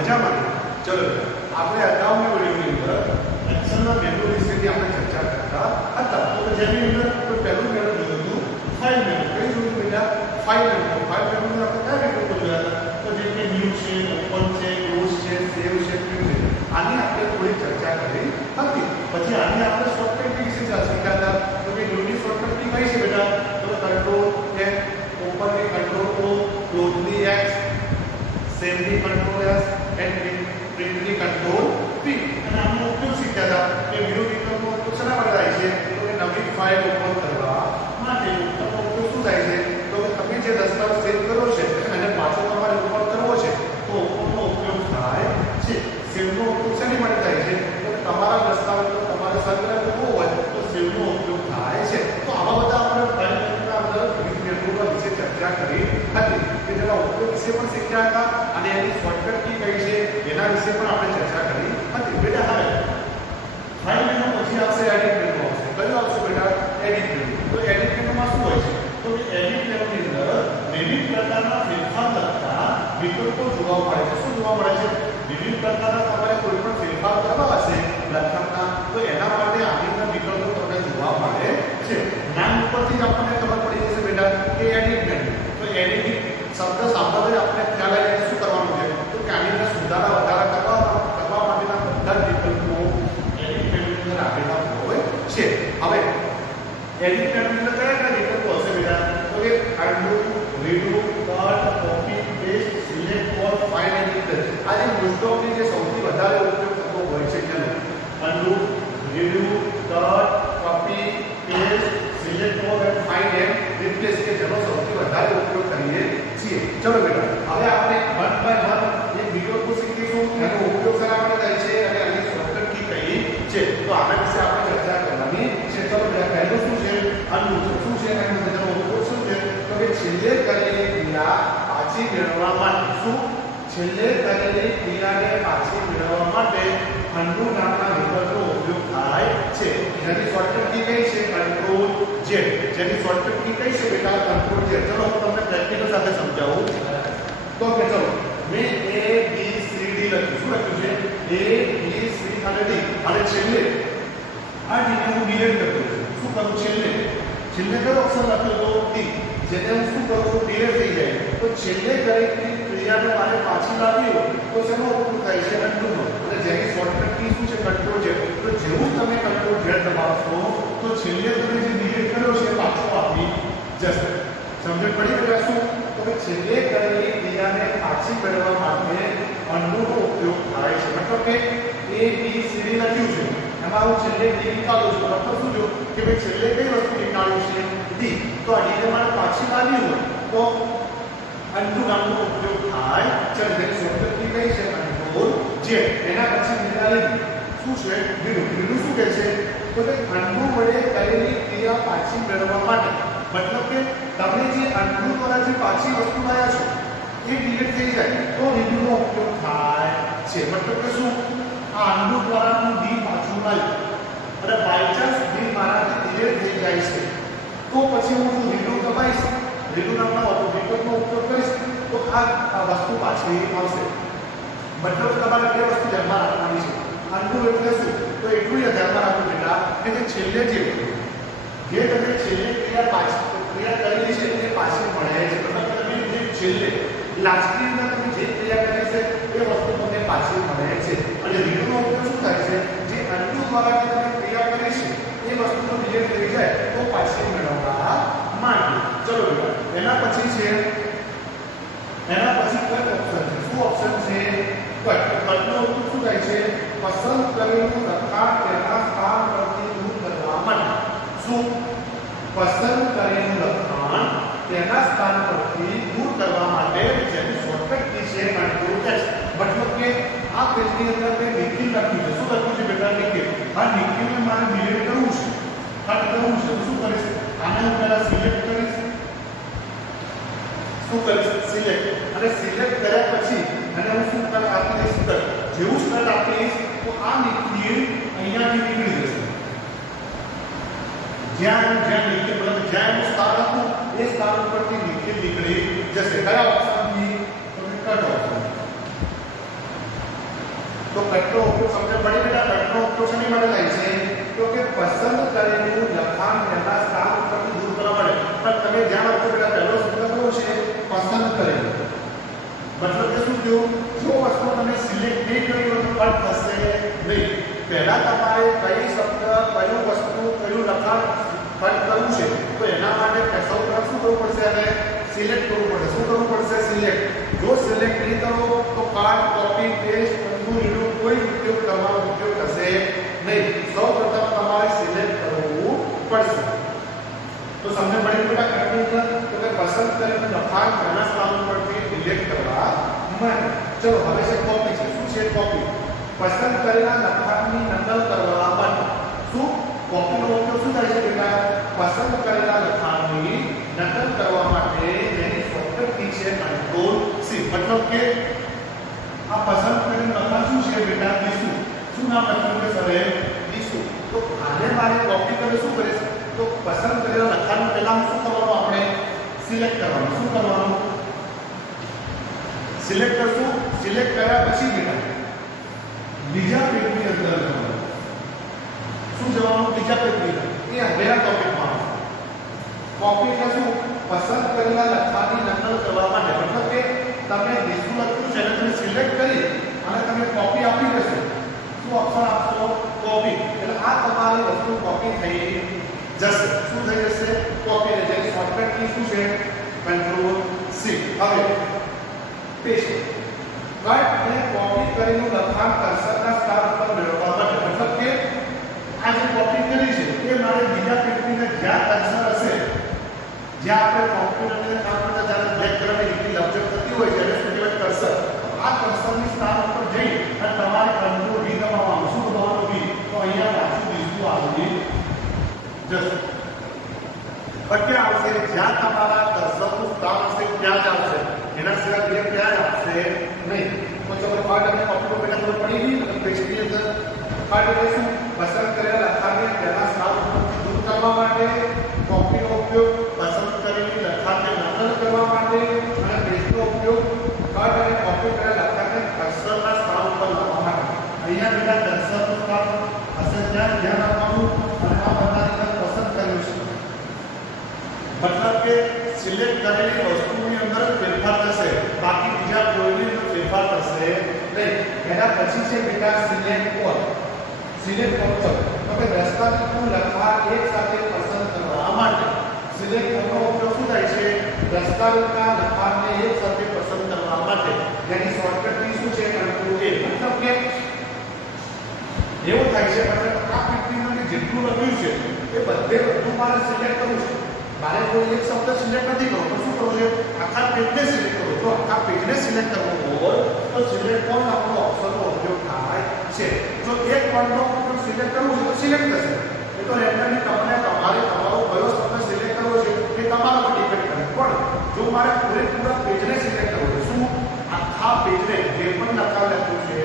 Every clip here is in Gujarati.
મજામાં? ચલો આપણે અગાઉના વિડીયોની અંદર એક્સેલના મેનુ વિશેની આપણે ચર્ચા કરતા હતા. તો જેની અંદર આપણે પહેલું મેનુ જોયું હતું ફાઇલ મેનુ. કઈ જોયું બેટા? File menu. ફાઇલ મેનુમાં આપણે કયા વિકલ્પો જોયા હતા? તો જેમ કે ન્યૂ છે, ઓપન છે, ક્લોઝ છે, સેવ છે, ક્વિક છે. આની આપણે થોડી ચર્ચા કરી હતી. પછી આની આપણે શોર્ટકટ વિશે શીખ્યા હતા. તો કે ન્યૂની શોર્ટકટ કઈ છે બેટા? તો કંટ્રોલ F, ઓપન ની કંટ્રોલ O, ક્લોઝ ની X, સેવ ની કંટ્રોલ S એન્ડ પ્રિન્ટ ની કંટ્રોલ P. અને આનો ઉપયોગ શીખ્યા હતા કે વિવિધ વિકલ્પો ઉપયોગ શેના માટે થાય છે? તો કે નવી ફાઇલ ઓપન કરવા માટે. તેનો ઉપયોગ શું થાય છે? તો કે તમે જે દસ્તાવેજ સેવ કર્યો છે અને પાછો તમારે ઓપન કરવો છે તો ઓપનનો ઉપયોગ થાય છે. સેવનો ઉપયોગ શેની માટે થાય છે? તો કે તમારા દસ્તાવેજનો તમારે સંગ્રહ કરવો હોય તો સેવનો ઉપયોગ થાય છે. તો આવા બધા આપણે ફાઇલ મેનુના અંદર વિવિધ મેનુઓ વિશે ચર્ચા કરી હતી કે જેના ઉપયોગ વિશે પણ શીખ્યા હતા અને એની શોર્ટકટ કી કઈ છે એના વિશે પણ આપણે ચર્ચા કરી હતી. બેટા હવે ફાઇલ મેનુ પછી આવશે એડિટ મેનુ આવશે. કયું આવશે બેટા? Edit menu. તો એડિટ મેનુમાં શું હોય છે? તો કે એડિટ મેનુની અંદર વિવિધ પ્રકારના ફેરફાર લગતા વિકલ્પો જોવા મળે છે. શું જોવા મળે છે? વિવિધ પ્રકારના તમારે કોઈ પણ ફેરફાર કરવા હશે લખાણના તો એના માટે આના વિકલ્પો તમને જોવા મળે છે. નામ ઉપરથી જ આપણને ખબર પડી જશે બેટા કે એડિટ મેનુ. તો એડિટિંગ શબ્દ સાંભળતા જ આપણે ખ્યાલ આવી જાય શું કરવાનું છે? તો કે આની અંદર સુધારા વધારા કરવા માટેના બધા જ વિકલ્પો એડિટ મેનુની અંદર આપેલા હોય છે. હવે એડિટ મેનુની અંદર કયા કયા વિકલ્પો હશે બેટા? તો કે undo, redo, cut, copy, paste, select, all, find and replace. આ જે મોસ્ટ ઓફ જે સૌથી વધારે ઉપયોગ થતો હોય છે કે undo, redo, cut, copy, paste, select all and find and replace કે જેનો સૌથી વધારે ઉપયોગ કરીએ છીએ. ચલો બેટા હવે આપણે વન બાય વન એક વિકલ્પો શીખીશું. એનો ઉપયોગ શા માટે થાય છે અને આની શોર્ટકટ કી કઈ છે તો આના વિશે આપણે ચર્ચા કરવાની છે. ચલો બેટા પહેલું શું છે? અનડુ. શું છે એનો ઉપયોગ શું છે? તો કે છેલ્લે કરેલી ક્રિયા પાછી મેળવવા માટે. શું? છેલ્લે કરેલી ક્રિયાને પાછી મેળવવા માટે અનડુ નામના વિકલ્પનો ઉપયોગ થાય છે. જેની શોર્ટકટ કી કઈ છે? Control Z. જેની શોર્ટકટ કી કઈ છે બેટા? Control Z. ચલો હું તમને પ્રેક્ટિકલ સાથે સમજાવું. તો કે ચલો મેં A B C D લખ્યું. શું લખ્યું છે? A B C અને D. અને છેલ્લે આ D ને હું ડિલીટ કરી દઉં. શું કરું? છેલ્લે કયો અક્ષર લખ્યો તો D. જેને હું શું કરું? ડિલીટ થઈ જાય. તો છેલ્લે કરેલી ક્રિયાને મારે પાછી લાવવી હોય તો શેનો ઉપયોગ થાય છે? અનડુ નો. અને જેની શોર્ટકટ કી શું છે? Control Z. તો જેવું તમે કંટ્રોલ Z દબાવશો તો છેલ્લે તમે જે ડિલીટ કર્યો છે પાછો આપી જશે. સમજણ પડી ગયા? શું? તો કે છેલ્લે કરેલી ક્રિયાને પાછી મેળવવા માટે અનડુ નો ઉપયોગ થાય છે. મતલબ કે A B C D લખ્યું છે એમાં હું છેલ્લે D નીકાળું છું. મતલબ શું જો કે મેં છેલ્લે કઈ વસ્તુ નીકાળ્યું છે? D. તો આ D ને મારે પાછી લાવવી હોય તો અનડુ નામનો ઉપયોગ થાય છે. જેની શોર્ટકટ કી કઈ છે? Control Z. એના પછી નિકાળી શું છે? રીડુ. રીડુ શું કહે છે? તો કે અનડુ વડે કરેલી ક્રિયા પાછી મેળવવા માટે. મતલબ કે તમે જે અનડુ દ્વારા જે પાછી વસ્તુ લાયા છો એ ડિલીટ થઈ જાય તો રીડુનો ઉપયોગ થાય છે. મતલબ કે શું? આ અનડુ દ્વારા હું D પાછું લાવ્યું અને બાય ચાન્સ D મારાથી ડિલીટ થઈ જાય છે તો પછી હું રીડુ દબાઈશ, રીડુ નામના વિકલ્પનો ઉપયોગ કરીશ તો આ વસ્તુ પાછી આવશે. મતલબ તમારે બે વસ્તુ ધ્યાનમાં રાખવાની છે. અનડુ એટલે શું? તો એટલું ધ્યાનમાં રાખવું બેટા કે જે છેલ્લે જે તમે છેલ્લે ક્રિયા કરેલી છે એ પાછી મળે છે. મતલબ તમે જે છેલ્લે લાસ્ટની અંદર તમે જે ક્રિયા કરી છે એ વસ્તુ તમને પાછી મળે છે. અને રીડુનો ઉપયોગ શું થાય છે? જે અનડુ દ્વારા તમે ક્રિયા કરી છે એ વસ્તુનો ડિલીટ થઈ જાય તો પાછી મેળવવા માટે. ચલો બેટા એના પછી કઈ ઓપ્શન છે? શું ઓપ્શન છે? કટ. કટનો ઉપયોગ શું થાય છે? પસંદ કરેલું લખાણ તેના સ્થાન પરથી દૂર કરવા માટે. શું? પસંદ કરેલું લખાણ તેના સ્થાન પરથી દૂર કરવા માટે જેની શોર્ટકટ કી છે કંટ્રોલ X. મતલબ કે આ પેજની અંદર મેં નિખિલ લખ્યું છે. શું લખ્યું છે બેટા? નિખિલ. આ નિખિલને મારે ડિલીટ કરવું છે, કટ કરવું છે. તો શું કરીશ? આને હું પહેલા સિલેક્ટ કરીશ. શું કરીશ? સિલેક્ટ. અને સિલેક્ટ કર્યા પછી અને હું શું આપી દઈશ? કટ. જેવું કટ આપીશ તો આ નિખિલ અહીંયાથી નીકળી જશે. જ્યાં નિખિલ મતલબ જ્યાં હું સ્થાન આપું એ સ્થાન ઉપરથી નિખિલ નીકળી જશે. કયા ઓપ્શનથી? તો કટ ઓપ્શન. કટનો ઉપયોગ સમજ પડી બેટા કટનો ઉપયોગ શેની માટે થાય છે તો કે પસંદ કરેલું લખાણ પહેલા સ્થાન ઉપરથી દૂર કરવા માટે પણ તમે ધ્યાન આપજો બેટા પહેલો શબ્દ કયો છે પસંદ કરેલું મતલબ કે શું થયું જો વસ્તુ તમે સિલેક્ટ નહીં કરી હોય તો કટ થશે નહીં પહેલા તમારે કઈ શબ્દ કયું વસ્તુ કયું લખાણ કટ કરવું છે તો એના માટે સૌપ્રથમ શું કરવું પડશે અને સિલેક્ટ કરવું પડશે શું કરવું પડશે સિલેક્ટ જો સિલેક્ટ નહીં કરો તો કટ કોપી પેસ્ટ બધું એનો કોઈ ઉપયોગ કરવાનો ઉપયોગ થશે નહીં સૌપ્રથમ તમારે સિલેક્ટ કરવું પડશે તો સમજ પડી બેટા કટની અંદર તો કે પસંદ કરેલું લખાણ ઘણા સ્થાન પરથી ડિલીટ કરવા માટે ચલો હવે છે કોપી છે શું છે કોપી પસંદ કરેલા લખાણની નકલ કરવા માટે શું કોપીનો ઉપયોગ શું થાય છે બેટા પસંદ કરેલા લખાણની નકલ કરવા માટે જેની શોર્ટકટ કી છે કંટ્રોલ સી મતલબ કે આ પસંદ કરેલું લખાણ શું છે બેટા દીસુ શું નામ લખ્યું છે સરે દીસુ તો આને મારે કોપી કરે શું કરે તો પસંદ કરેલા લખાણ પહેલા શું કરવાનું આપણે સિલેક્ટ કરવાનું શું કરવાનું સિલેક્ટ કરશું સિલેક્ટ કર્યા પછી બેટા બીજા પેજની અંદર જવાનું શું જવાનું બીજા પેજની અંદર એ હવેના ટોપિકમાં કોપી એટલે શું પસંદ કરેલા લખાણની નકલ કરવા માટે મતલબ કે તમે દીસુ લખ્યું છે અને તમે સિલેક્ટ કરી અને તમે કોપી આપી દેશો શું ઓપ્શન આપશો કોપી એટલે આ તમારી વસ્તુ કોપી થઈ જશે શું થઈ જશે કોપી એટલે શોર્ટકટ કી શું છે કંટ્રોલ સી હવે પેસ્ટ કટ ને કોપી કરેલું લખાણ કર્સરના સ્થાન પર મેળવવા માટે મતલબ કે આ જે કોપી કરી છે એ મારે બીજા પેજની જ્યાં કર્સર હશે જ્યાં આપણે કોમ્પ્યુટરને કામ કરતા જ્યારે બ્લેક કલરની લીટી લપચક થતી હોય ત્યારે શું કહેવાય કર્સર આ કર્સરની સ્થાન ઉપર જઈ અને તમારે કંટ્રોલ વી દબાવવાનું શું દબાવવાનું વી તો અહીંયા પાછું બીજું આવી જશે પણ ક્યાં આવશે જ્યાં તમારા કર્સરનું સ્થાન હશે ત્યાં જ આવશે એના સિવાય બીજે ક્યાં આવશે નહીં તો ચલો પાર્ટ અને કોપીનો પેટા ખબર પડી ગઈ અને પેજની અંદર પાર્ટ એટલે શું પસંદ કરેલા લખાણને તેના સ્થાન ઉપરથી દૂર કરવા માટે કોપીનો ઉપયોગ પસંદ કરેલી લખાણને નકલ કરવા માટે અને પેજનો ઉપયોગ કટ અને કોપી કરેલા લખાણને કર્સરના સ્થાન ઉપર લાવવા માટે અહીંયા બેટા કર્સરનું સ્થાન હશે ત્યાં ધ્યાન આપવાનું અને આ બધાની અંદર પસંદ કર્યું છે મતલબ કે સિલેક્ટ કરેલી વસ્તુની અંદર ફેરફાર થશે બાકી બીજા કોઈની અંદર ફેરફાર થશે નહીં એના પછી છે બેટા સિલેક્ટ ઓલ તો કે દસ્તાવેજનું લખાણ એક સાથે પસંદ કરવા માટે સિલેક્ટ ઓલનો ઉપયોગ શું થાય છે દસ્તાવેજના લખાણને એક સાથે પસંદ કરવા માટે જેની શોર્ટકટ કી શું છે કંટ્રોલ એ મતલબ કે એવું થાય છે મતલબ આ પેજની જેટલું લખ્યું છે એ બધે બધું મારે સિલેક્ટ કરવું છે મારે કોઈ એક શબ્દ સિલેક્ટ નથી કરવો તો શું કરવું છે આખા પેજને સિલેક્ટ કરવો તો આખા પેજને સિલેક્ટ કરવો હોય તો સિલેક્ટ ઓલ નામનો ઓપ્શનનો ઉપયોગ થાય છે જો એક વર્ડનો ઉપયોગ સિલેક્ટ કરવું છે તો સિલેક્ટ થશે એ તો રેન્ડમલી તમારે તમારો કયો શબ્દ સિલેક્ટ કરવો છે એ તમારા પર ડિપેન્ડ કરે પણ જો મારે પૂરેપૂરા પેજને સિલેક્ટ કરવું છે શું આખા પેજને જે પણ લખાણ લખ્યું છે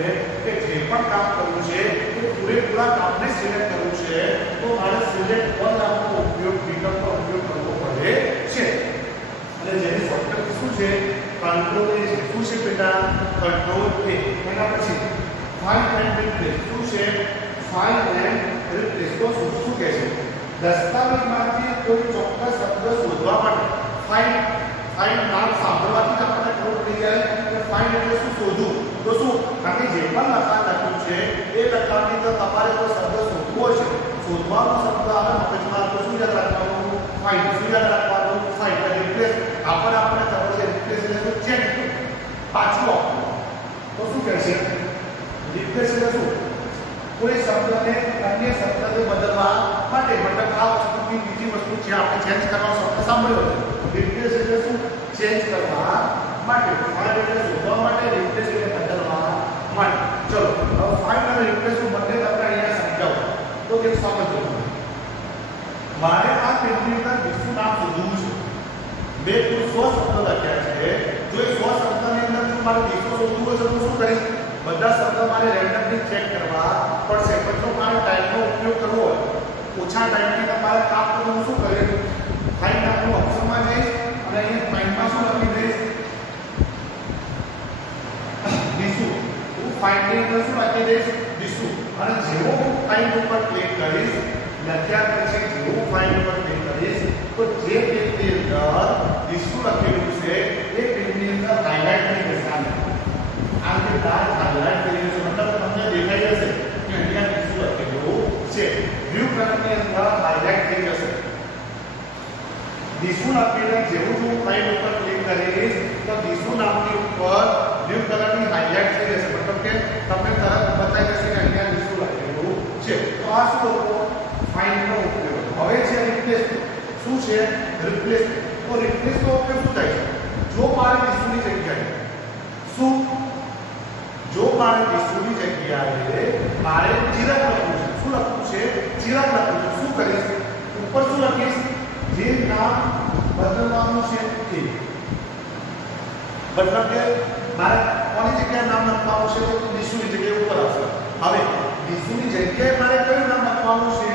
કે જે પણ કામ કરવું છે એ પૂરેપૂરા કામને સિલેક્ટ કરવું છે તો મારે સિલેક્ટ ઓલ નામનો ઉપયોગ વિકલ્પનો ઉપયોગ કરવો પડે છે અને જેની શોર્ટકટ શું છે કંટ્રોલ એ છે શું છે બેટા કંટ્રોલ એ એના પછી ફાઇન્ડ એન્ડ રિપ્લેસ શું છે ફાઇન્ડ એન્ડ રિપ્લેસ તો શું કહે છે દસ્તાવેજમાંથી કોઈ ચોક્કસ શબ્દ શોધવા માટે ફાઇન્ડ નામ સાંભળવાથી જ આપણને ખબર પડી જાય કે ફાઇન્ડ એટલે શું શોધવું તો શું કારણ કે જે પણ લખાણ લખ્યું છે એ લખાણની અંદર તમારે કોઈ શબ્દ શોધવો છે શોધવાનો શબ્દ આવે મગજમાં તો શું યાદ રાખવાનું ફાઇન્ડ શું યાદ રાખવાનું ફાઇન્ડ એટલે રિપ્લેસ આપણને ખબર છે રિપ્લેસ એટલે શું ચેન્જ પાછું આપવું તો શું કહે છે રિપ્લેસ એટલે શું કોઈ શબ્દને અન્ય શબ્દને બદલવા માટે મતલબ આ વસ્તુની બીજી વસ્તુ જે આપણે ચેન્જ કરવાનો શબ્દ સાંભળ્યો છે રિપ્લેસ એટલે શું ચેન્જ કરવા માટે ફાઇન્ડ એટલે શોધવા માટે રિપ્લેસ એટલે બદલવા માટે ચલો હવે ફાઇન્ડ અને રિપ્લેસ બંને તમને અહીંયા સમજાવો તો કે સમજો મારે આ પેજની અંદર વિશ્વ નામ શોધવું છે બે કુલ 100 શબ્દો લખ્યા છે જો એ 100 શબ્દની અંદર જો મારે વિશ્વ શોધવું હોય તો શું કરીશ બધા શબ્દ મારે રેન્ડમલી ચેક કરવા પડશે પણ જો મારે ટાઈમનો ઉપયોગ કરવો હોય ઓછા ટાઈમથી તમારે કામ કરવું શું કરે ફાઇન્ડ નામનું ઓપ્શનમાં જઈશ અને અહીંયા ફાઇન્ડમાં શું લખી દઈશ વિશ્વ હું ફાઇન્ડની અંદર શું લખી દઈશ લખેલું છે એ પેજની અંદર હાઇલાઇટ થઈ જશે. આ જે ડાર્ક હાઇલાઇટ થઈ જશે મતલબ તમને દેખાઈ જશે કે અહીંયા શું લખેલું છે. વ્યૂ કલરની અંદર હાઇલાઇટ થઈ જશે. દિશુ લખીને જેવું હું ફાઇલ ઉપર ક્લિક કરીશ તો દિશુ નામની ઉપર બ્લુ કલરની હાઇલાઇટ થઈ જશે મતલબ કે તમને તરત બતાવી જશે કે અહીંયા દિશુ લખેલું છે. તો આ શું હતો ફાઇલનો ઉપયોગ. હવે છે રિપ્લેસ. શું છે રિપ્લેસ? તો રિપ્લેસ નો ઉપયોગ શું થાય છે? જો મારે દિશુની જગ્યાએ મારે ચિરાગ લખવું છે. શું લખવું છે? ચિરાગ લખવું છે. શું કરીશ? ઉપર શું લખીશ? જે નામ બદલવાનું છે તે. મતલબ કે મારે કોની જગ્યાએ નામ લખવાનું છે તો દિશુની જગ્યાએ ઉપર આવશે. હવે દિશુની જગ્યાએ મારે કયું નામ લખવાનું છે?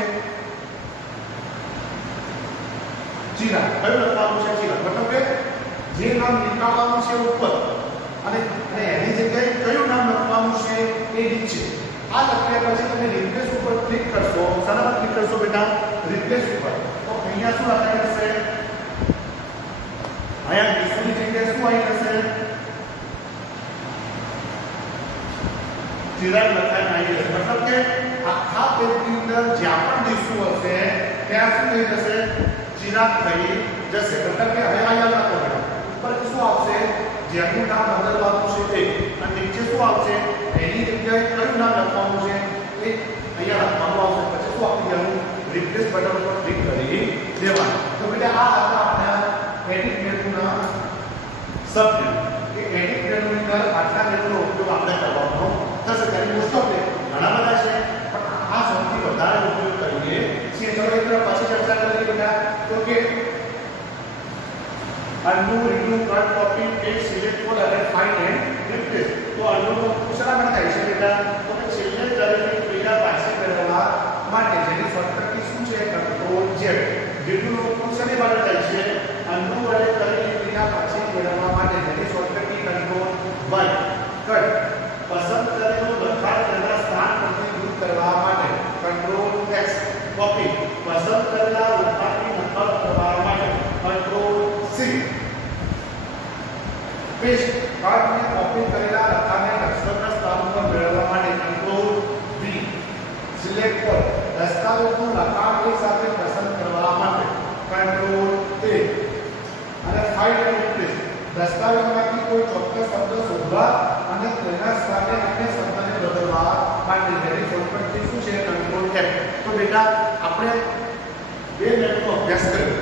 ચિરાગ. કયું લખવાનું છે? ચિરાગ. મતલબ કે જે નામ નીકાળવાનું છે ઉપર અને એની જગ્યાએ કયું નામ લખવાનું છે એ નીચે. આ લખ્યા પછી તમે રિપ્લેસ ઉપર ક્લિક કરશો. શાના પર ક્લિક કરશો બેટા? રિપ્લેસ ઉપર. તો અહીંયા શું લખાઈ જશે? અહીંયા દિશુની જગ્યાએ શું આવી જશે? ચિરાગ લખાઈને આવી જશે. મતલબ કે આખા પેજની અંદર જ્યાં પણ દિશુ હશે ત્યાં શું થઈ જશે? ચિરાગ થઈ જશે. મતલબ કે હવે અહીંયા લખો ઉપર શું આવશે? જેનું નામ બદલવાનું છે તે અને નીચે શું આવશે? એની જગ્યાએ કયું નામ લખવાનું છે એ અહીંયા લખવાનું આવશે. પછી શું આપી દેવાનું? રિપ્લેસ બટન પર ક્લિક કરી દેવાનું. તો બેટા આ હતા આપણા એડિટ મેનુના શબ્દ. કે એડિટ મેનુની અંદર આટલા મેનુનો ઉપયોગ આપણે કરવાનો થશે. ત્યારે મોસ્ટ ઓફ ઘણા બધા છે પણ આ સૌથી વધારે ઉપયોગ કરીએ છીએ. ચલો એક તરફ પાછી ચર્ચા કરીએ બેટા. તો કે undo, redo, cut, copy, paste, select all and find and replace. તો undo નો શા માટે થાય છે બેટા? તો કે છેલ્લે કરેલી ક્રિયા પાછી કરવા માટે જેની શોર્ટકટ કી શું છે? Control Z. redo નો ઉપયોગ શેની માટે થાય છે? undo વડે કરેલી ક્રિયા પાછી મેળવવા માટે જેની shortcut key control Y. Cut પસંદ કરેલું લખાણ તેના સ્થાન પરથી દૂર કરવા માટે કંટ્રોલ X. કોપી પસંદ કરેલા લખાણની નકલ કરવા માટે કંટ્રોલ C. પેસ્ટ કાર્ડને કોપી કરેલા લખાણને અક્ષરના સ્થાન પર મેળવવા માટે કંટ્રોલ V. સિલેક્ટ પર દસ્તાવેજનું લખાણ એક સાથે પસંદ કરવા માટે કંટ્રોલ A. અને ફાઇન્ડ એન્ડ રિપ્લેસ દસ્તાવેજમાંથી કોઈ ચોક્કસ શબ્દ શોધવા અને તેના સાથે અન્ય શબ્દને બદલવા માટે જેની શોર્ટકટ કી શું છે? Control F. તો બેટા આપણે બે મેનુનો અભ્યાસ કર્યો.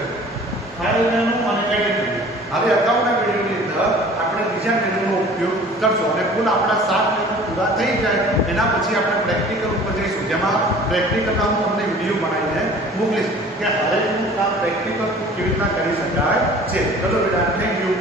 ફાઇલ મેનુ અને એડિટ મેનુ. હવે અગાઉના વિડિયોની અંદર આપણે બીજા મેનુનો ઉપયોગ કરશું અને કુલ આપણા 7 મેનુ પૂરા થઈ જાય એના પછી આપણે પ્રેક્ટિકલ ઉપર જઈશું. જેમાં પ્રેક્ટિકલના હું તમને વિડિયો બનાવીને મોકલીશ કે હરેકનું કામ પ્રેક્ટિકલ કેવી રીતના કરી શકાય છે. ચલો બેટા, થેન્ક યુ.